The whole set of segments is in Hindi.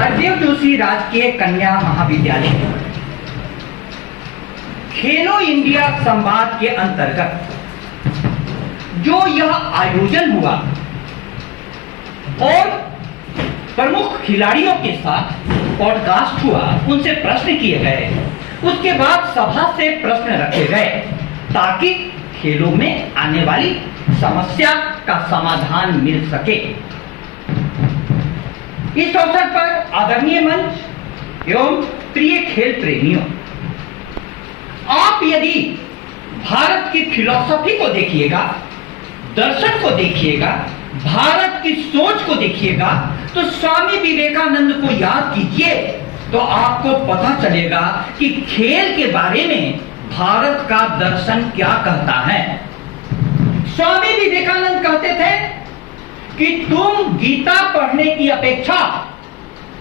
हरदेव जोशी राजकीय कन्या महाविद्यालय खेलो इंडिया संवाद के अंतर्गत जो यह आयोजन हुआ और प्रमुख खिलाड़ियों के साथ पॉडकास्ट हुआ, उनसे प्रश्न किए गए, उसके बाद सभा से प्रश्न रखे गए ताकि खेलों में आने वाली समस्या का समाधान मिल सके। इस अवसर पर आदरणीय मंच एवं प्रिय खेल प्रेमियों, आप यदि भारत की फिलॉसफी को देखिएगा, दर्शन को देखिएगा, भारत की सोच को देखिएगा, तो स्वामी विवेकानंद को याद कीजिए तो आपको पता चलेगा कि खेल के बारे में भारत का दर्शन क्या कहता है। स्वामी विवेकानंद कहते थे कि तुम गीता पढ़ने की अपेक्षा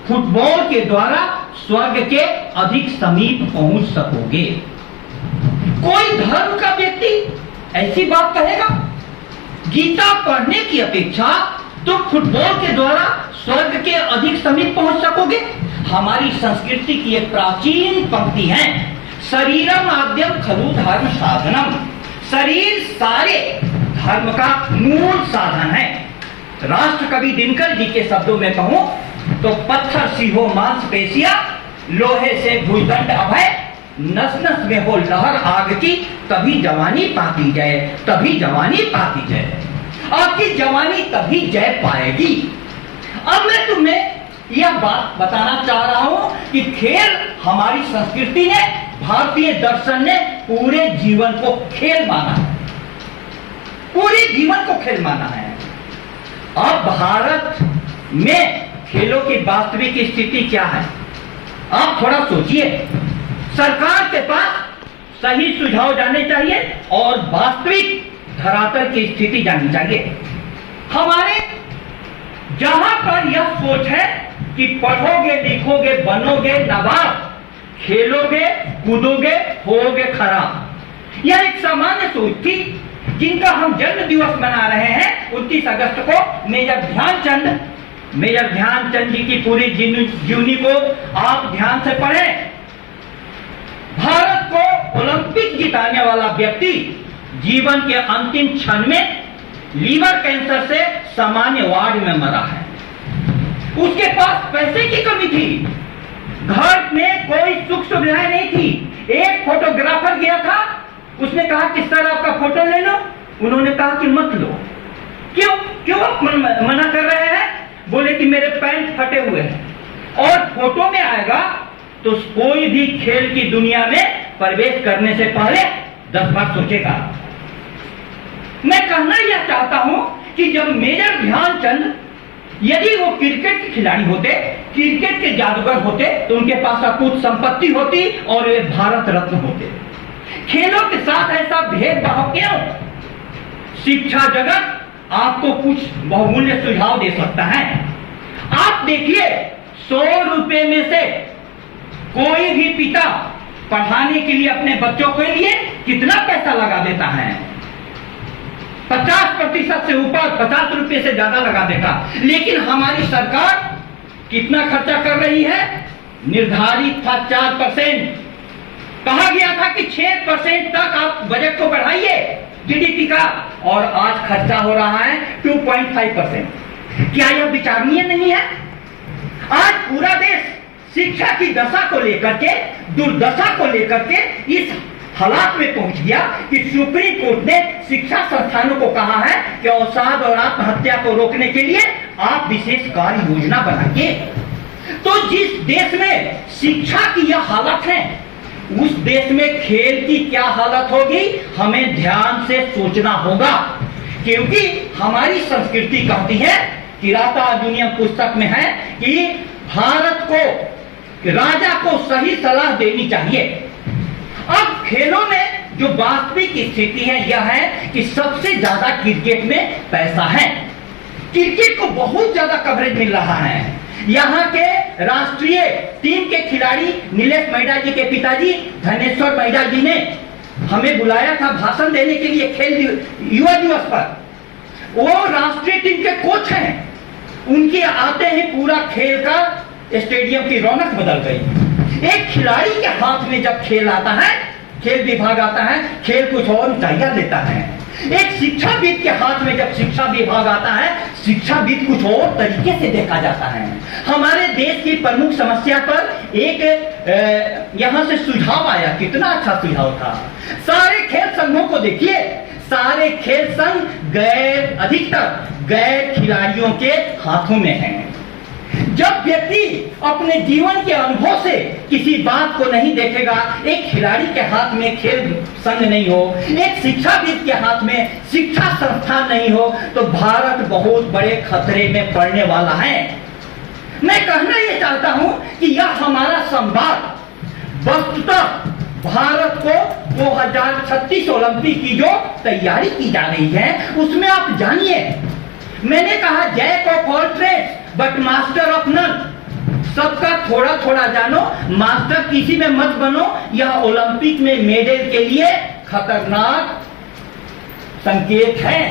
फुटबॉल के द्वारा स्वर्ग के अधिक समीप पहुंच सकोगे। कोई धर्म का व्यक्ति ऐसी बात कहेगा? गीता पढ़ने की अपेक्षा तुम फुटबॉल के द्वारा स्वर्ग के अधिक समीप पहुंच सकोगे। हमारी संस्कृति की एक प्राचीन पंक्ति है, शरीरम आद्यम खलु धर्म साधनम। शरीर सारे धर्म का मूल साधन है। राष्ट्रकवि दिनकर जी के शब्दों में कहूं तो पत्थर सी हो मांसपेशियां, लोहे से भुजदंड अभय, नस नस में हो लहर आग की, तभी जवानी पाती जाए, तभी जवानी पाती जाए। आपकी जवानी तभी जय पाएगी। अब मैं तुम्हें यह बात बताना चाह रहा हूं कि खेल हमारी संस्कृति ने, भारतीय दर्शन ने पूरे जीवन को खेल माना है, पूरे जीवन को खेल माना है। अब भारत में खेलों की वास्तविक स्थिति क्या है? आप थोड़ा सोचिए। सरकार के पास सही सुझाव जाने चाहिए और वास्तविक धरातल की स्थिति जाननी चाहिए। हमारे जहां पर यह सोच है कि पढ़ोगे, लिखोगे, बनोगे नवाब, खेलोगे, कूदोगे, होगे खराब, यह एक सामान्य सोच थी। जिनका हम जन्म दिवस मना रहे हैं 29 अगस्त को, मेजर ध्यानचंद जी की पूरी जीवनी को आप ध्यान से पढ़ें। भारत को ओलंपिक जिताने वाला व्यक्ति जीवन के अंतिम क्षण में लीवर कैंसर से सामान्य वार्ड में मरा है। उसके पास पैसे की कमी थी, घर में कोई सुख सुविधाएं नहीं थी। एक फोटोग्राफर गया था, उसने कहा कि सर आपका फोटो ले लो। उन्होंने कहा कि मत लो। क्यों आप मना कर रहे हैं? बोले कि मेरे पैंट फटे हुए हैं। और फोटो में आएगा तो कोई भी खेल की दुनिया में प्रवेश करने से पहले 10 बार सोचेगा। मैं कहना यह चाहता हूं कि जब मेजर ध्यानचंद, यदि वो क्रिकेट के खिलाड़ी होते, क्रिकेट के जादूगर होते, तो उनके पास अकूत संपत्ति होती और वे भारत रत्न होते। खेलों के साथ ऐसा भेदभाव क्यों? शिक्षा जगत आपको कुछ बहुमूल्य सुझाव दे सकता है। आप देखिए, 100 रुपए में से कोई भी पिता पढ़ाने के लिए अपने बच्चों के लिए कितना पैसा लगा देता है? 50% से ऊपर, 50 रुपए से ज्यादा लगा देगा। लेकिन हमारी सरकार कितना खर्चा कर रही है? निर्धारित था 4%। कहा गया था कि 6% तक आप बजट को बढ़ाइए जीडीपी का, और आज खर्चा हो रहा है 2.5%। क्या यह विचारणीय नहीं है? आज पूरा देश शिक्षा की दशा को लेकर के, दुर्दशा को लेकर के इस हालात में पहुंच गया कि सुप्रीम कोर्ट ने शिक्षा संस्थानों को कहा है कि अवसाद और आत्महत्या को रोकने के लिए आप विशेष कार्य योजना बनाइए। तो जिस देश में शिक्षा की यह हालत है, उस देश में खेल की क्या हालत होगी, हमें ध्यान से सोचना होगा। क्योंकि हमारी संस्कृति कहती है, किराता अधिनियम पुस्तक में है कि भारत को, राजा को सही सलाह देनी चाहिए। अब खेलों में जो वास्तविक स्थिति है यह है कि सबसे ज्यादा क्रिकेट में पैसा है। क्रिकेट को बहुत ज्यादा कवरेज मिल रहा है। यहाँ के राष्ट्रीय टीम के खिलाड़ी नीलेश मैडा जी के पिताजी धनेश्वर मैडा जी ने हमें बुलाया था भाषण देने के लिए खेल युवा दिवस पर। वो राष्ट्रीय टीम के कोच हैं। उनके आते ही पूरा खेल का स्टेडियम की रौनक बदल गई। एक खिलाड़ी के हाथ में जब खेल आता है, खेल विभाग आता है, खेल कुछ और ऊंचाइयां लेता है। एक शिक्षाविद के हाथ में जब शिक्षा विभाग आता है, शिक्षाविद कुछ और तरीके से देखा जाता है। हमारे देश की प्रमुख समस्या पर एक यहां से सुझाव आया, कितना अच्छा सुझाव था। सारे खेल संघों को देखिए, सारे खेल संघ अधिकतर गैर खिलाड़ियों के हाथों में हैं। जब व्यक्ति अपने जीवन के अनुभव से किसी बात को नहीं देखेगा, एक खिलाड़ी के हाथ में खेल संघ नहीं हो, एक शिक्षाविद के हाथ में शिक्षा संस्थान नहीं हो, तो भारत बहुत बड़े खतरे में पड़ने वाला है। मैं कहना यह चाहता हूं कि यह हमारा संवाद वस्तुतः भारत को 2036 ओलंपिक की जो तैयारी की जा रही है उसमें आप जानिए। मैंने कहा jack of all trades but master of none. सबका थोड़ा थोड़ा जानो, मास्टर किसी में मत बनो। यह ओलंपिक में मेडल के लिए खतरनाक संकेत है।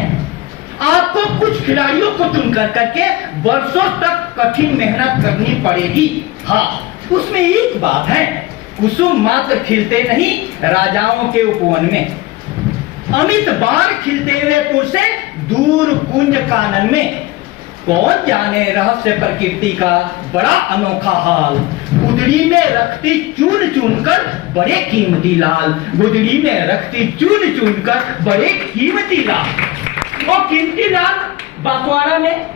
आपको कुछ खिलाड़ियों को चुन करके वर्षों तक कठिन मेहनत करनी पड़ेगी। हाँ, उसमें एक बात है, कुसुम मात्र खिलते नहीं राजाओं के उपवन में, अमित बार खिलते हुए पुर से दूर कुंज कानन में। कौन जाने रहस्य प्रकृति का बड़ा अनोखा हाल, गुदड़ी में रखती चून चून कर बड़े कीमती लाल, गुदड़ी में रखती चून चून कर बड़े कीमती लाल। वो कीमती लाल बांसवाड़ा में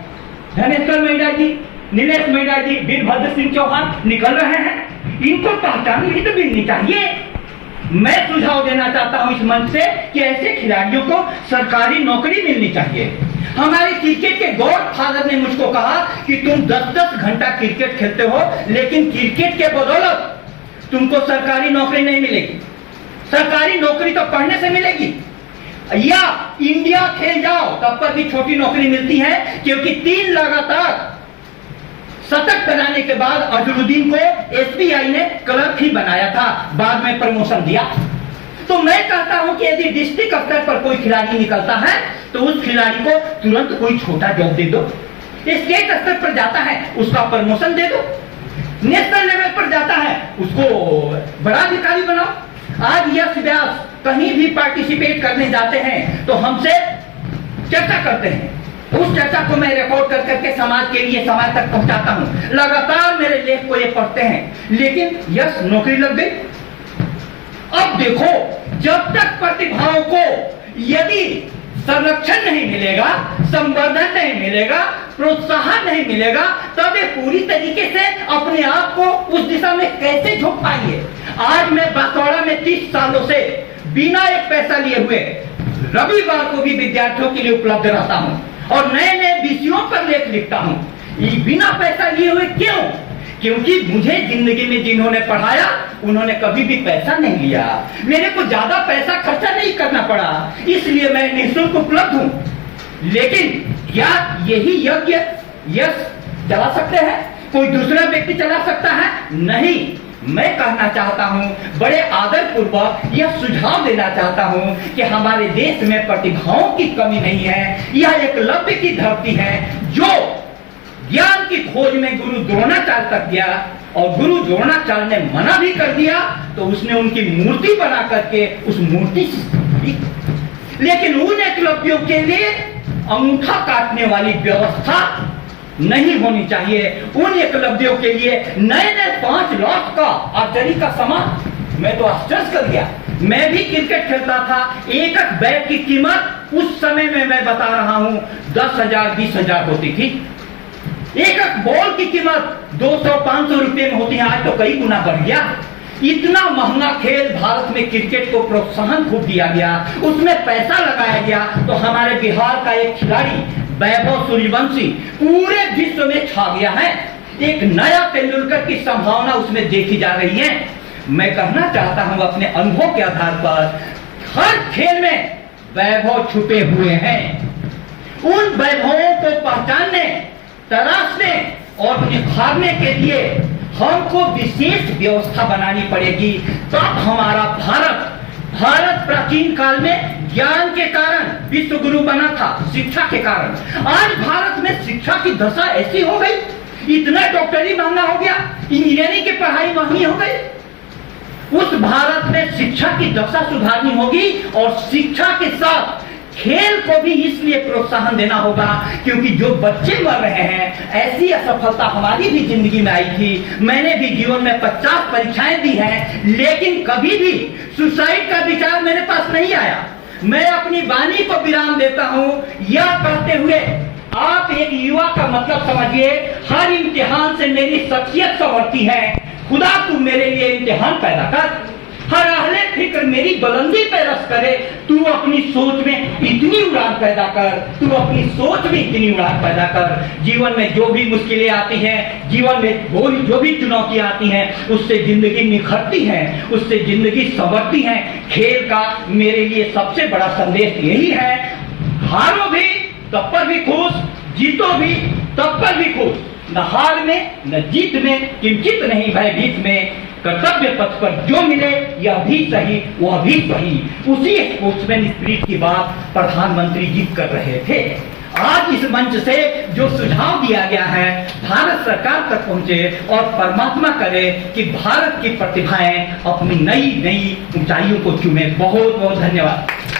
धनेश्वर मैडा जी, नीलेश मैडा जी, वीरभद्र सिंह चौहान निकल रहे हैं। इनको पहचान भी तो मिलनी चाहिए। मैं सुझाव देना चाहता हूं इस मंच से कि ऐसे खिलाड़ियों को सरकारी नौकरी मिलनी चाहिए। हमारे क्रिकेट के गॉड फादर ने मुझको कहा कि तुम 10-10 घंटा क्रिकेट खेलते हो, लेकिन क्रिकेट के बदौलत तुमको सरकारी नौकरी नहीं मिलेगी। सरकारी नौकरी तो पढ़ने से मिलेगी, या इंडिया खेल जाओ तब पर भी छोटी नौकरी मिलती है, क्योंकि 3 लगातार शतक बनाने के बाद अजरुद्दीन को एसबीआई ने क्लर्क ही बनाया था, बाद में प्रमोशन दिया। तो मैं कहता हूं कि यदि डिस्ट्रिक्ट स्तर पर कोई खिलाड़ी निकलता है तो उस खिलाड़ी को तुरंत कोई छोटा जॉब दे दो। स्टेट स्तर पर जाता है उसका प्रमोशन दे दो, नेशनल लेवल पर जाता है उसको बड़ा अधिकारी बनाओ। आज यश व्यास कहीं भी पार्टिसिपेट करने जाते हैं तो हमसे चर्चा करते हैं, उस चर्चा को मैं रिकॉर्ड कर करके समाज के लिए समाज तक पहुंचाता हूं। लगातार मेरे लेख को ये पढ़ते हैं, लेकिन यस नौकरी लग गई। अब देखो, जब तक प्रतिभाओं को यदि संरक्षण नहीं मिलेगा, संवर्धन नहीं मिलेगा, प्रोत्साहन नहीं मिलेगा, तब ये पूरी तरीके से अपने आप को उस दिशा में कैसे झोंक पाएंगे। आज मैं बांसवाड़ा में 30 सालों से बिना एक पैसा लिए हुए रविवार को भी विद्यार्थियों के लिए उपलब्ध रहता हूं और नए नए विषयों पर लेख लिखता हूं, बिना पैसा लिए हुए। क्यों? क्योंकि मुझे जिंदगी में जिन्होंने पढ़ाया उन्होंने कभी भी पैसा नहीं लिया, मेरे को ज्यादा पैसा खर्चा नहीं करना पड़ा, इसलिए मैं निःशुल्क उपलब्ध हूं। लेकिन क्या यही यज्ञ यश चला सकते हैं? कोई दूसरा व्यक्ति चला सकता है? नहीं। मैं कहना चाहता हूं, बड़े आदर पूर्वक यह सुझाव देना चाहता हूं कि हमारे देश में प्रतिभाओं की कमी नहीं है। यह एकलव्य की धरती है जो ज्ञान की खोज में गुरु द्रोणाचार्य तक गया, और गुरु द्रोणाचार्य ने मना भी कर दिया तो उसने उनकी मूर्ति बना करके उस मूर्ति से, लेकिन उन एकलव्यों के लिए अंगूठा काटने वाली व्यवस्था नहीं होनी चाहिए। उन एकलव्यों के लिए नए नए 5 लाख का आर्चरी का सामान। मैं तो आश्चर्य कर गया। मैं भी क्रिकेट खेलता था, एक एक बैट की कीमत उस समय में मैं बता रहा हूं 10,000 20,000 होती थी। एक एक बॉल की कीमत 200-500 रुपए में होती है, आज तो कई गुना बढ़ गया। इतना महंगा खेल भारत में क्रिकेट को प्रोत्साहन खूब दिया गया, उसमें पैसा लगाया गया, तो हमारे बिहार का एक खिलाड़ी वैभव सूर्यवंशी पूरे विश्व में छा गया है। एक नया तेंदुलकर की संभावना उसमें देखी जा रही है। मैं कहना चाहता हूं अपने अनुभव के आधार पर, हर खेल में वैभव छुपे हुए हैं। उन वैभवों को पहचानने, तराशने और निखारने के लिए हमको विशेष व्यवस्था बनानी पड़ेगी। तब हमारा भारत प्राचीन काल में ज्ञान के कारण विश्व गुरु बना था, शिक्षा के कारण। आज भारत में शिक्षा की दशा ऐसी हो गई इतना डॉक्टरी महंगा हो गया, इंजीनियरिंग की पढ़ाई महंगी हो गई। उस भारत में शिक्षा की दशा सुधारनी होगी और शिक्षा के साथ खेल को भी इसलिए प्रोत्साहन देना होगा क्योंकि जो बच्चे मर रहे हैं, ऐसी असफलता हमारी भी जिंदगी में आई थी। मैंने भी जीवन में 50 परीक्षाएं दी हैं, लेकिन कभी भी सुसाइड का विचार मेरे पास नहीं आया। मैं अपनी वाणी को विराम देता हूं यह कहते हुए, आप एक युवा का मतलब समझिए, हर इम्तिहान से मेरी शख्सियत संवरती है। खुदा तू मेरे लिए इम्तिहान पैदा कर, हर अहले फिक्र मेरी बुलंदी पे रस करे। तू अपनी सोच में इतनी उड़ान पैदा कर, तू अपनी सोच में इतनी उड़ान पैदा कर। जीवन में जो भी मुश्किलें आती हैं, जीवन में जो भी चुनौतियां आती हैं, उससे जिंदगी निखरती है, उससे जिंदगी संवरती है। खेल का मेरे लिए सबसे बड़ा संदेश यही है, हारो भी तब पर भी खुश, जीतो भी तब पर भी खुश। न हार में न जीत में किंचित नहीं भयभीत में, कर्तव्य पथ पर जो मिले यह भी सही वह भी सही। उसी स्पोर्ट्समैन स्पिरिट की बात प्रधानमंत्री जी कर रहे थे। आज इस मंच से जो सुझाव दिया गया है भारत सरकार तक पहुंचे और परमात्मा करे कि भारत की प्रतिभाएं अपनी नई नई ऊंचाइयों को चूमे। बहुत बहुत धन्यवाद।